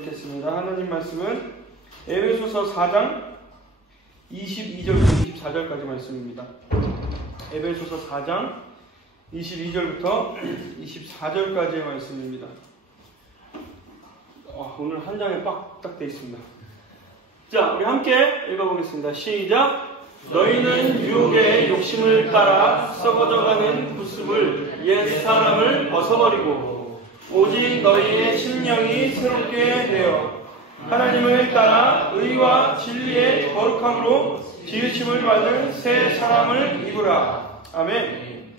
읽겠습니다. 하나님 말씀은 에베소서 4장 22절부터 24절까지 말씀입니다. 에베소서 4장 22절부터 24절까지의 말씀입니다. 오늘 한 장에 빡딱 되어 있습니다. 자, 우리 함께 읽어보겠습니다. 시작! 너희는 유혹의 욕심을 따라 썩어져가는 구습을 옛 사람을 벗어버리고 오직 너희의 심령이 새롭게 되어 하나님을 따라 의와 진리의 거룩함으로 지으심을 받은 새 사람을 입으라. 아멘.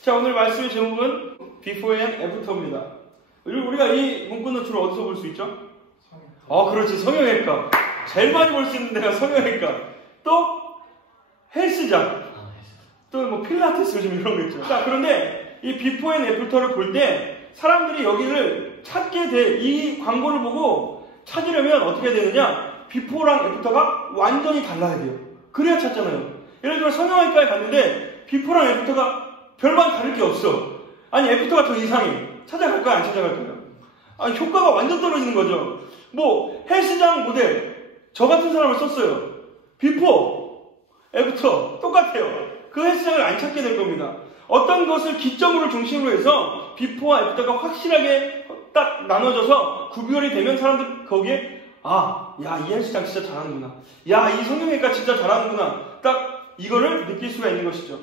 자, 오늘 말씀의 제목은 Before and After입니다. 우리가 이 문구는 주로 어디서 볼 수 있죠? 그렇지. 성형외과. 제일 많이 볼 수 있는 데가 성형외과. 또 헬스장. 또 뭐 필라테스 요즘 이런 거 있죠. 자, 그런데 이 Before and After를 볼 때 사람들이 여기를 찾게 돼. 이 광고를 보고 찾으려면 어떻게 되느냐? 비포랑 애프터가 완전히 달라야 돼요. 그래야 찾잖아요. 예를 들어 성형외과에 갔는데 비포랑 애프터가 별반 다를 게 없어. 아니 애프터가 더 이상해. 찾아갈까요? 안 찾아갈까요? 아니 효과가 완전 떨어지는 거죠. 뭐 헬스장 모델 저 같은 사람을 썼어요. 비포, 애프터 똑같아요. 그 헬스장을 안 찾게 될 겁니다. 어떤 것을 기점으로 중심으로 해서 비포와 애프터가 확실하게 딱 나눠져서 구별이 되면 사람들 거기에 이 헬스장 진짜 잘하는구나. 야, 이 성형외과 진짜 잘하는구나. 딱 이거를 느낄 수가 있는 것이죠.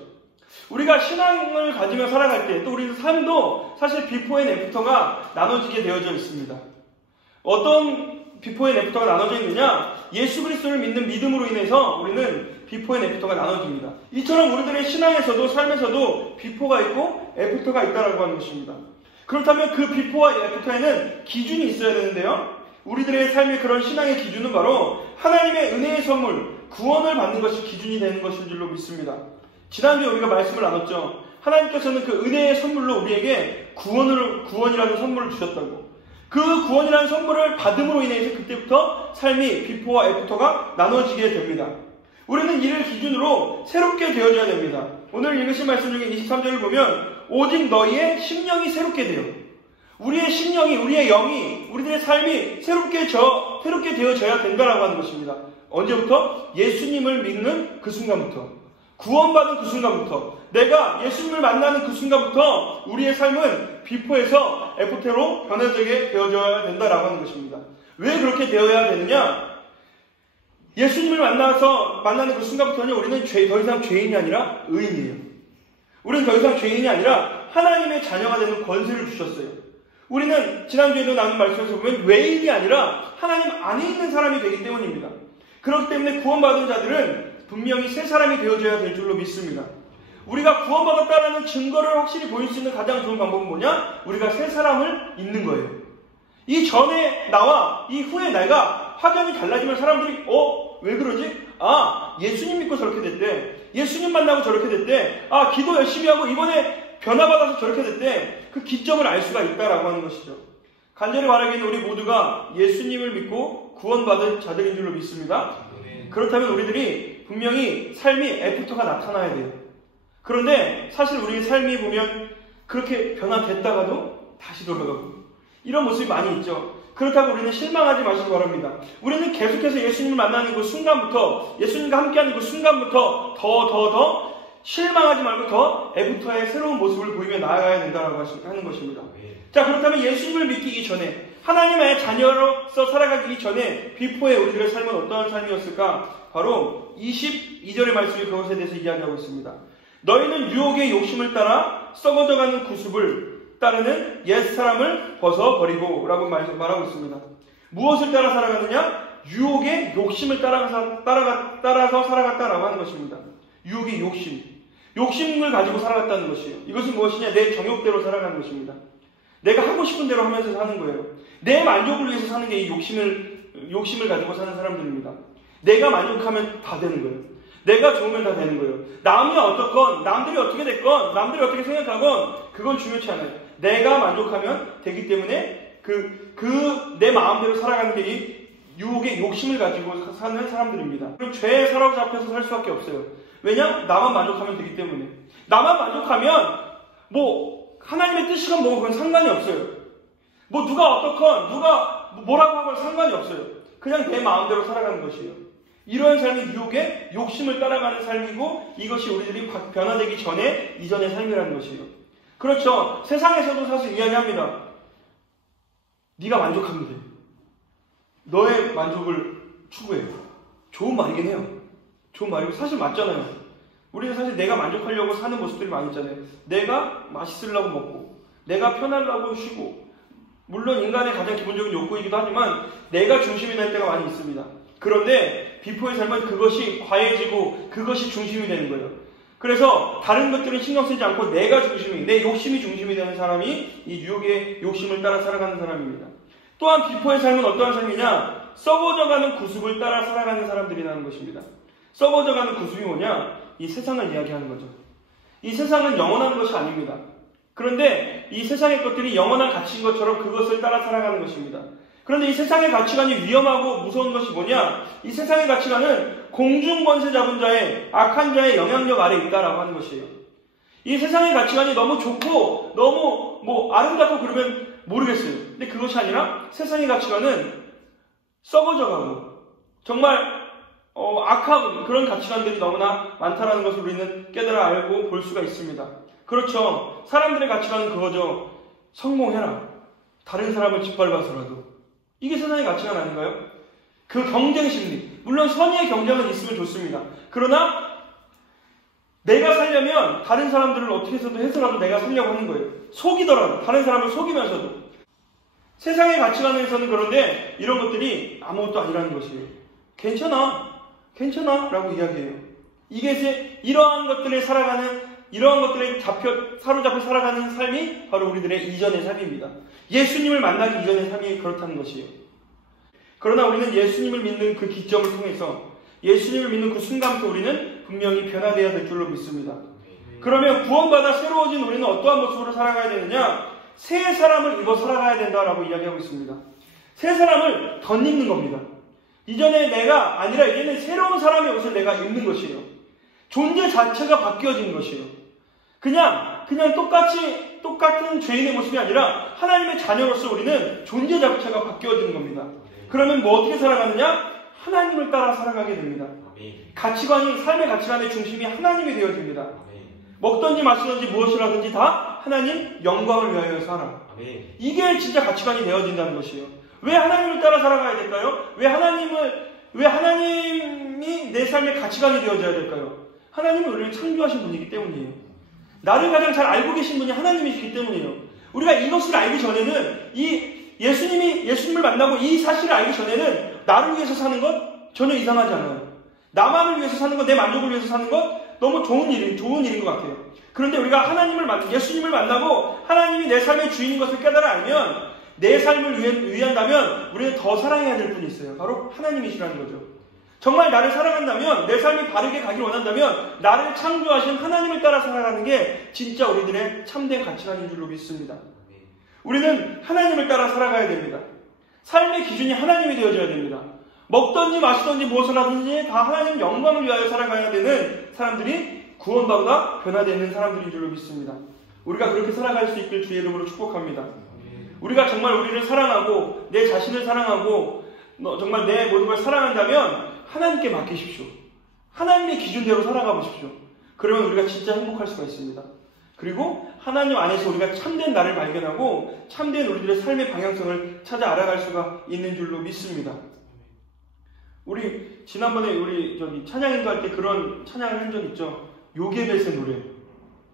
우리가 신앙을 가지며 살아갈 때 또 우리 삶도 사실 비포 앤 애프터가 나눠지게 되어져 있습니다. 어떤 비포 앤 애프터가 나눠져 있느냐? 예수 그리스도를 믿는 믿음으로 인해서 우리는 비포 앤 애프터가 나눠집니다. 이처럼 우리들의 신앙에서도 삶에서도 비포가 있고 애프터가 있다라고 하는 것입니다. 그렇다면 그 비포와 애프터에는 기준이 있어야 되는데요. 우리들의 삶의 그런 신앙의 기준은 바로 하나님의 은혜의 선물, 구원을 받는 것이 기준이 되는 것인 줄로 믿습니다. 지난주에 우리가 말씀을 나눴죠. 하나님께서는 그 은혜의 선물로 우리에게 구원이라는 선물을 주셨다고. 그 구원이라는 선물을 받음으로 인해서 그때부터 삶이 비포와 애프터가 나눠지게 됩니다. 우리는 이를 기준으로 새롭게 되어져야 됩니다. 오늘 읽으신 말씀 중에 23절을 보면 오직 너희의 심령이 새롭게 돼요. 우리의 심령이, 우리의 영이, 우리들의 삶이 새롭게 되어져야 된다라고 하는 것입니다. 언제부터? 예수님을 믿는 그 순간부터. 구원받은 그 순간부터. 내가 예수님을 만나는 그 순간부터 우리의 삶은 비포에서 애프터로 변화되게 되어져야 된다라고 하는 것입니다. 왜 그렇게 되어야 되느냐? 예수님을 만나는 그 순간부터는 우리는 더 이상 죄인이 아니라 의인이에요. 우리는 더 이상 죄인이 아니라 하나님의 자녀가 되는 권세를 주셨어요. 우리는 지난주에도 나눈 말씀에서 보면 외인이 아니라 하나님 안에 있는 사람이 되기 때문입니다. 그렇기 때문에 구원받은 자들은 분명히 새 사람이 되어져야 될 줄로 믿습니다. 우리가 구원받았다는 증거를 확실히 보일 수 있는 가장 좋은 방법은 뭐냐? 우리가 새 사람을 잊는 거예요. 이 전에 나와 이 후에 내가 확연히 달라지면 사람들이 왜 그러지? 예수님 믿고 저렇게 됐대. 예수님 만나고 저렇게 됐대. 기도 열심히 하고 이번에 변화받아서 저렇게 됐대. 그 기점을 알 수가 있다라고 하는 것이죠. 간절히 말하기에는 우리 모두가 예수님을 믿고 구원받은 자들인 줄로 믿습니다. 그렇다면 우리들이 분명히 삶이 애프터가 나타나야 돼요. 그런데 사실 우리의 삶이 보면 그렇게 변화됐다가도 다시 돌아가고 이런 모습이 많이 있죠. 그렇다고 우리는 실망하지 마시기 바랍니다. 우리는 계속해서 예수님을 만나는 그 순간부터, 예수님과 함께하는 그 순간부터 더 실망하지 말고 더 애프터의 새로운 모습을 보이며 나아가야 된다고 하는 것입니다. 자, 그렇다면 예수님을 믿기 전에, 하나님의 자녀로서 살아가기 전에 비포의 우리들의 삶은 어떠한 삶이었을까? 바로 22절의 말씀이 그것에 대해서 이야기하고 있습니다. 너희는 유혹의 욕심을 따라 썩어져가는 구습을 따르는 옛사람을 벗어버리고 라고 말하고 있습니다. 무엇을 따라 살아가느냐? 유혹의 욕심을 따라서 살아갔다라고 하는 것입니다. 유혹의 욕심. 욕심을 가지고 살아갔다는 것이에요. 이것은 무엇이냐? 내 정욕대로 살아가는 것입니다. 내가 하고 싶은 대로 하면서 사는 거예요. 내 만족을 위해서 사는 게 이 욕심을 가지고 사는 사람들입니다. 내가 만족하면 다 되는 거예요. 내가 좋으면 다 되는 거예요. 남이 어떻건, 남들이 어떻게 됐건, 남들이 어떻게 생각하건 그건 중요치 않아요. 내가 만족하면 되기 때문에 내 마음대로 살아가는 게 이 유혹의 욕심을 가지고 사는 사람들입니다. 그럼 죄에 사로잡혀서 살 수밖에 없어요. 왜냐? 나만 만족하면 되기 때문에. 나만 만족하면 하나님의 뜻이건 뭐건 그건 상관이 없어요. 누가 어떻건, 누가 뭐라고 하건 상관이 없어요. 그냥 내 마음대로 살아가는 것이에요. 이러한 삶이 유혹에 욕심을 따라가는 삶이고 이것이 우리들이 변화되기 전에 이전의 삶이라는 것이에요. 그렇죠. 세상에서도 사실 이야기합니다. 네가 만족하면 돼. 너의 만족을 추구해. 좋은 말이긴 해요. 좋은 말이고 사실 맞잖아요. 우리는 사실 내가 만족하려고 사는 모습들이 많이 있잖아요. 내가 맛있으려고 먹고 내가 편하려고 쉬고 물론 인간의 가장 기본적인 욕구이기도 하지만 내가 중심이 될 때가 많이 있습니다. 그런데 비포의 삶은 그것이 과해지고 그것이 중심이 되는 거예요. 그래서 다른 것들은 신경 쓰지 않고 내가 중심이, 내 욕심이 중심이 되는 사람이 이 유혹의 욕심을 따라 살아가는 사람입니다. 또한 비포의 삶은 어떠한 삶이냐? 썩어져가는 구습을 따라 살아가는 사람들이라는 것입니다. 썩어져가는 구습이 뭐냐? 이 세상을 이야기하는 거죠. 이 세상은 영원한 것이 아닙니다. 그런데 이 세상의 것들이 영원한 가치인 것처럼 그것을 따라 살아가는 것입니다. 그런데 이 세상의 가치관이 위험하고 무서운 것이 뭐냐? 이 세상의 가치관은 공중권세 잡은 자의 악한 자의 영향력 아래에 있다라고 하는 것이에요. 이 세상의 가치관이 너무 좋고 너무 아름답고 그러면 모르겠어요. 근데 그것이 아니라 세상의 가치관은 썩어져가고 정말 악한 그런 가치관들이 너무나 많다라는 것을 우리는 깨달아 알고 볼 수가 있습니다. 그렇죠. 사람들의 가치관은 그거죠. 성공해라. 다른 사람을 짓밟아서라도. 이게 세상의 가치관 아닌가요? 그 경쟁 심리. 물론 선의의 경쟁은 있으면 좋습니다. 그러나 내가 살려면 다른 사람들을 어떻게 해서라도 내가 살려고 하는 거예요. 속이더라도. 다른 사람을 속이면서도. 세상의 가치관에서는 그런데 이런 것들이 아무것도 아니라는 것이에요. 괜찮아 라고 이야기해요. 이게 이러한 것들에 사로잡혀 살아가는 삶이 바로 우리들의 이전의 삶입니다. 예수님을 만나기 이전의 삶이 그렇다는 것이에요. 그러나 우리는 예수님을 믿는 그 기점을 통해서 예수님을 믿는 그 순간부터 우리는 분명히 변화되어야 될 줄로 믿습니다. 그러면 구원받아 새로워진 우리는 어떠한 모습으로 살아가야 되느냐? 새 사람을 입어 살아가야 된다라고 이야기하고 있습니다. 새 사람을 덧입는 겁니다. 이전에 내가 아니라 이제는 새로운 사람의 옷을 내가 입는 것이에요. 존재 자체가 바뀌어지는 것이에요. 그냥 똑같은 죄인의 모습이 아니라 하나님의 자녀로서 우리는 존재 자체가 바뀌어지는 겁니다. 그러면 어떻게 살아가느냐? 하나님을 따라 살아가게 됩니다. 삶의 가치관의 중심이 하나님이 되어집니다. 먹든지 마시든지 무엇을 하든지 다 하나님 영광을 위하여 살아. 이게 진짜 가치관이 되어진다는 것이에요. 왜 하나님을 따라 살아가야 될까요? 왜 하나님이 내 삶의 가치관이 되어져야 될까요? 하나님은 우리를 창조하신 분이기 때문이에요. 나를 가장 잘 알고 계신 분이 하나님이시기 때문이에요. 우리가 이것을 알기 전에는 예수님을 만나고 이 사실을 알기 전에는 나를 위해서 사는 것 전혀 이상하지 않아요. 나만을 위해서 사는 것, 내 만족을 위해서 사는 것 너무 좋은 일인 것 같아요. 그런데 우리가 예수님을 만나고 하나님이 내 삶의 주인인 것을 깨달아 알면 내 삶을 위한다면 우리는 더 사랑해야 될 분이 있어요. 바로 하나님이시라는 거죠. 정말 나를 사랑한다면, 내 삶이 바르게 가길 원한다면 나를 창조하신 하나님을 따라 살아가는 게 진짜 우리들의 참된 가치관인 줄로 믿습니다. 우리는 하나님을 따라 살아가야 됩니다. 삶의 기준이 하나님이 되어져야 됩니다. 먹든지 마시든지 무엇을 하든지 다 하나님 영광을 위하여 살아가야 되는 사람들이 구원받아 변화되는 사람들인 줄로 믿습니다. 우리가 그렇게 살아갈 수 있길 주의 이름으로 축복합니다. 우리가 정말 우리를 사랑하고 내 자신을 사랑하고 정말 내 모든 걸 사랑한다면 하나님께 맡기십시오. 하나님의 기준대로 살아가 보십시오. 그러면 우리가 진짜 행복할 수가 있습니다. 그리고 하나님 안에서 우리가 참된 나를 발견하고 참된 우리들의 삶의 방향성을 찾아 알아갈 수가 있는 줄로 믿습니다. 우리 지난번에 찬양인도 할 때 그런 찬양을 한 적 있죠. 요게벳의 노래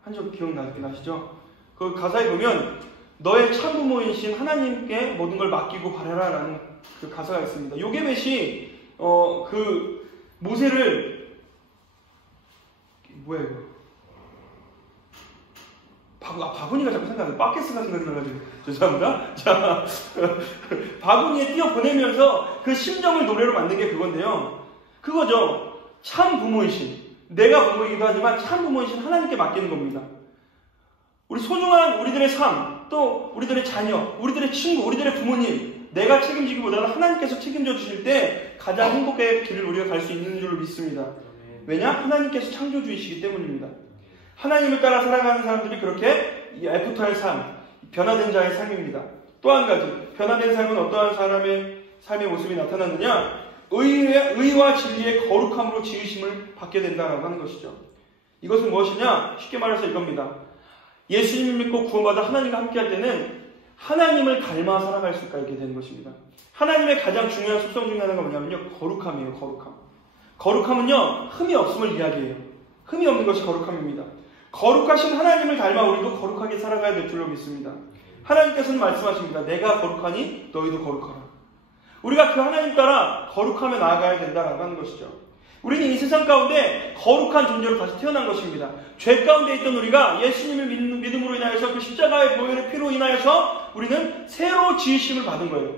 한 적 기억나시죠? 그 가사에 보면 너의 참부모이신 하나님께 모든 걸 맡기고 바라라 라는 그 가사가 있습니다. 요게벳이 그 모세를 뭐야 이거 바구니가 자꾸 생각나요. 바켓스가 생각나가지고 죄송합니다. 자, 바구니에 띄어 보내면서 그 심정을 노래로 만든 게 그건데요. 그거죠. 참 부모이신, 내가 부모이기도 하지만 참 부모이신 하나님께 맡기는 겁니다. 우리 소중한 우리들의 삶, 또 우리들의 자녀, 우리들의 친구, 우리들의 부모님, 내가 책임지기보다는 하나님께서 책임져 주실 때 가장 행복의 길을 우리가 갈 수 있는 줄로 믿습니다. 왜냐? 하나님께서 창조주이시기 때문입니다. 하나님을 따라 살아가는 사람들이 그렇게 애프터의 삶, 변화된 자의 삶입니다. 또 한 가지, 변화된 삶은 어떠한 사람의 삶의 모습이 나타나느냐? 의와 진리의 거룩함으로 지으심을 받게 된다라고 하는 것이죠. 이것은 무엇이냐? 쉽게 말해서 이겁니다. 예수님을 믿고 구원받아 하나님과 함께할 때는 하나님을 닮아 살아갈 수가 있게 되는 것입니다. 하나님의 가장 중요한 속성 중에 하나가 뭐냐면요, 거룩함이에요. 거룩함. 거룩함은요, 흠이 없음을 이야기해요. 흠이 없는 것이 거룩함입니다. 거룩하신 하나님을 닮아 우리도 거룩하게 살아가야 될 줄로 믿습니다. 하나님께서는 말씀하십니다. 내가 거룩하니 너희도 거룩하라. 우리가 그 하나님 따라 거룩하며 나아가야 된다라고 하는 것이죠. 우리는 이 세상 가운데 거룩한 존재로 다시 태어난 것입니다. 죄 가운데 있던 우리가 예수님을 믿음으로 인하여서 그 십자가의 보혈의 피로 인하여서 우리는 새로 지으심을 받은 거예요.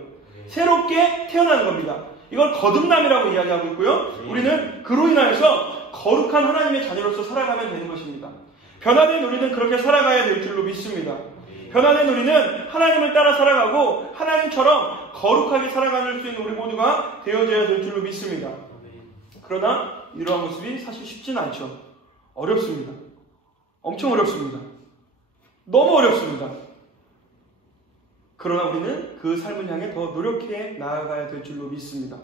새롭게 태어나는 겁니다. 이걸 거듭남이라고 이야기하고 있고요. 우리는 그로 인하여서 거룩한 하나님의 자녀로서 살아가면 되는 것입니다. 변화된 우리는 그렇게 살아가야 될 줄로 믿습니다. 변화된 우리는 하나님을 따라 살아가고 하나님처럼 거룩하게 살아가는 수 있는 우리 모두가 되어져야 될 줄로 믿습니다. 그러나 이러한 모습이 사실 쉽지는 않죠. 어렵습니다. 엄청 어렵습니다. 너무 어렵습니다. 그러나 우리는 그 삶을 향해 더 노력해 나아가야 될 줄로 믿습니다.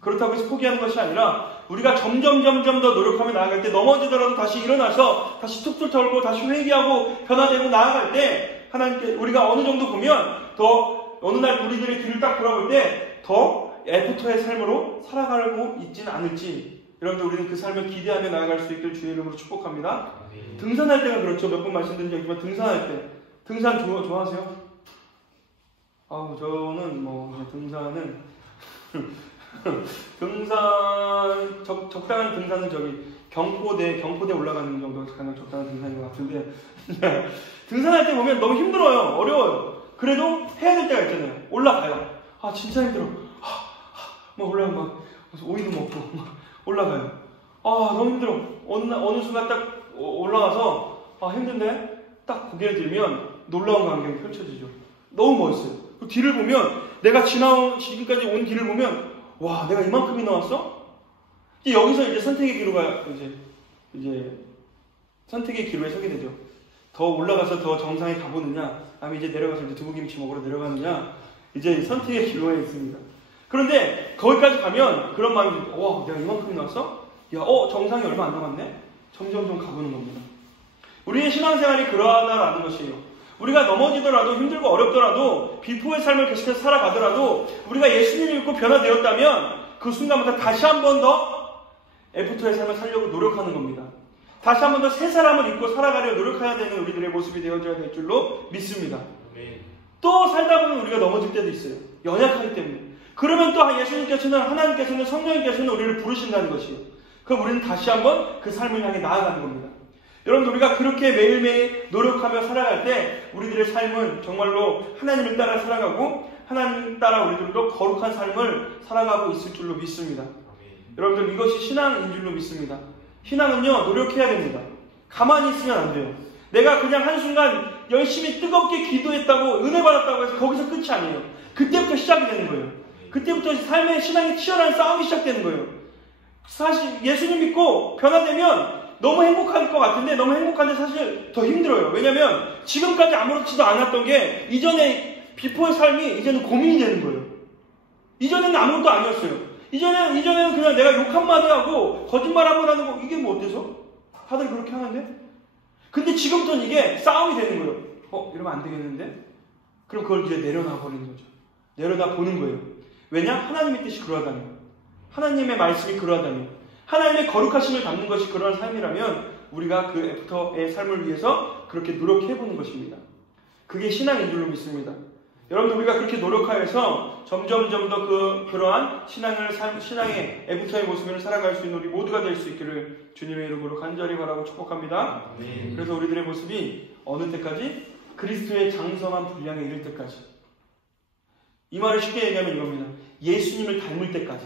그렇다고 해서 포기하는 것이 아니라 우리가 점점 더 노력하며 나아갈 때 넘어지더라도 다시 일어나서 다시 툭툭 털고 다시 회개하고 변화되고 나아갈 때 하나님께 우리가 어느 정도 보면 더 어느 날 우리들의 길을 딱 돌아볼 때 더 애프터의 삶으로 살아가고 있지는 않을지 여러분들 우리는 그 삶을 기대하며 나아갈 수 있길 주의 이름으로 축복합니다. 등산할 때가 그렇죠. 몇 번 말씀드린 적이지만 등산할 때 등산 좋아하세요? 저는 등산은 적당한 등산은 경포대 올라가는 정도가 가장 적당한 등산인 것 같은데 등산할 때 보면 너무 힘들어요. 어려워요. 그래도 해야 될 때가 있잖아요. 올라가요. 진짜 힘들어. 오이도 먹고 올라가요. 너무 힘들어. 어느 순간 딱 올라가서 힘든데 딱 고개를 들면 놀라운 광경이 펼쳐지죠. 너무 멋있어요. 그 뒤를 보면 내가 지금까지 온 길을 보면 와, 내가 이만큼이나 왔어? 여기서 이제 선택의 기로가 이제 선택의 기로에 서게 되죠. 더 올라가서 더 정상에 가보느냐, 아니면 이제 내려가서 이제 두부김치 먹으러 내려가느냐, 이제 선택의 기로에 있습니다. 그런데 거기까지 가면 그런 마음이 와, 내가 이만큼이나 왔어? 정상이 얼마 안 남았네? 점점 가보는 겁니다. 우리의 신앙생활이 그러하다라는 것이에요. 우리가 넘어지더라도 힘들고 어렵더라도 비포의 삶을 계속해서 살아가더라도 우리가 예수님을 믿고 변화되었다면 그 순간부터 다시 한 번 더 애프터의 삶을 살려고 노력하는 겁니다. 다시 한 번 더 새 사람을 입고 살아가려 노력해야 되는 우리들의 모습이 되어져야 될 줄로 믿습니다. 또 살다 보면 우리가 넘어질 때도 있어요. 연약하기 때문에. 그러면 또 하나님께서는 성령님께서는 우리를 부르신다는 것이에요. 그럼 우리는 다시 한 번 그 삶을 향해 나아가는 겁니다. 여러분, 우리가 그렇게 매일매일 노력하며 살아갈 때 우리들의 삶은 정말로 하나님을 따라 살아가고 하나님 따라 우리들도 거룩한 삶을 살아가고 있을 줄로 믿습니다. 여러분들, 이것이 신앙인 줄로 믿습니다. 신앙은요, 노력해야 됩니다. 가만히 있으면 안 돼요. 내가 그냥 한순간 열심히 뜨겁게 기도했다고 은혜 받았다고 해서 거기서 끝이 아니에요. 그때부터 시작이 되는 거예요. 그때부터 삶의 신앙의 치열한 싸움이 시작되는 거예요. 사실 예수님 믿고 변화되면 너무 행복할 것 같은데 너무 행복한데 사실 더 힘들어요. 왜냐하면 지금까지 아무렇지도 않았던 게 이전에 비포의 삶이 이제는 고민이 되는 거예요. 이전에는 아무것도 아니었어요. 이전에는 그냥 내가 욕 한마디 하고 거짓말 한번 하는 거 이게 뭐 어때서? 다들 그렇게 하는데? 근데 지금부터는 이게 싸움이 되는 거예요. 이러면 안 되겠는데? 그럼 그걸 이제 내려놔 버리는 거죠. 내려놔 보는 거예요. 왜냐? 하나님의 뜻이 그러하다면, 하나님의 말씀이 그러하다면, 하나님의 거룩하심을 담는 것이 그러한 삶이라면 우리가 그 애프터의 삶을 위해서 그렇게 노력해보는 것입니다. 그게 신앙인 줄로 믿습니다. 여러분들, 우리가 그렇게 노력하여서 점점 더 그러한 신앙의 애프터의 모습을 살아갈 수 있는 우리 모두가 될 수 있기를 주님의 이름으로 간절히 바라고 축복합니다. 그래서 우리들의 모습이 어느 때까지? 그리스도의 장성한 분량에 이를 때까지. 이 말을 쉽게 얘기하면 이겁니다. 예수님을 닮을 때까지.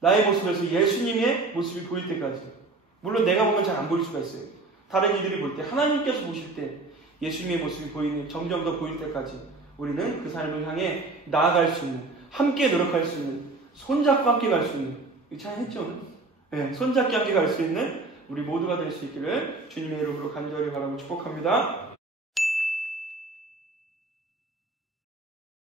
나의 모습에서 예수님의 모습이 보일 때까지. 물론 내가 보면 잘 안 보일 수가 있어요. 다른 이들이 볼 때, 하나님께서 보실 때 예수님의 모습이 점점 더 보일 때까지 우리는 그 삶을 향해 나아갈 수 있는, 함께 노력할 수 있는, 손잡고 함께 갈 수 있는, 잘 했죠? 네, 손잡기 함께 갈 수 있는 우리 모두가 될 수 있기를 주님의 이름으로 간절히 바라고 축복합니다.